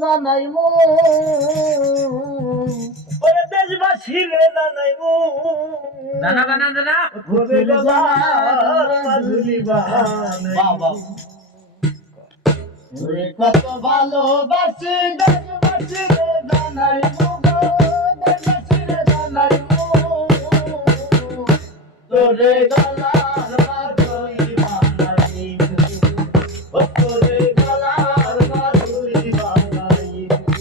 জানাইমু ওরে দেশবাসীরে জানাইমু দানা দানা দানা ওরে গলার মাধুরী বাবা ওরে কত ভালোবাসি দেশবাসীরে জানাইমু গো দেশবাসীরে জানাইমু তোরে গলার মাধুরী বানাইমু তোরে গলার মাধুরী বানাইমু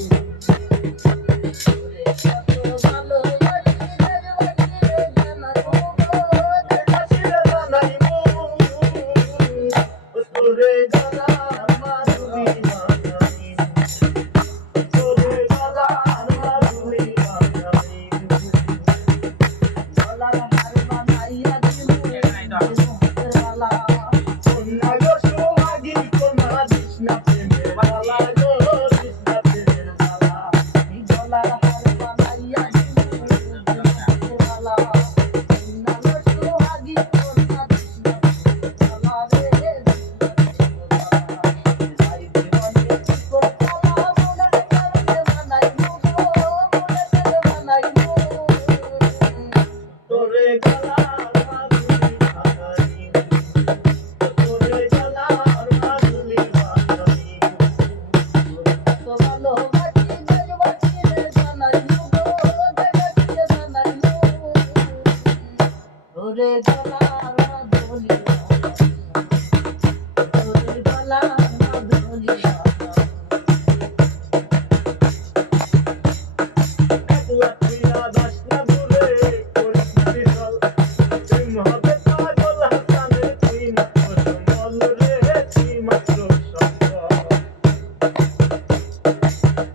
Hello.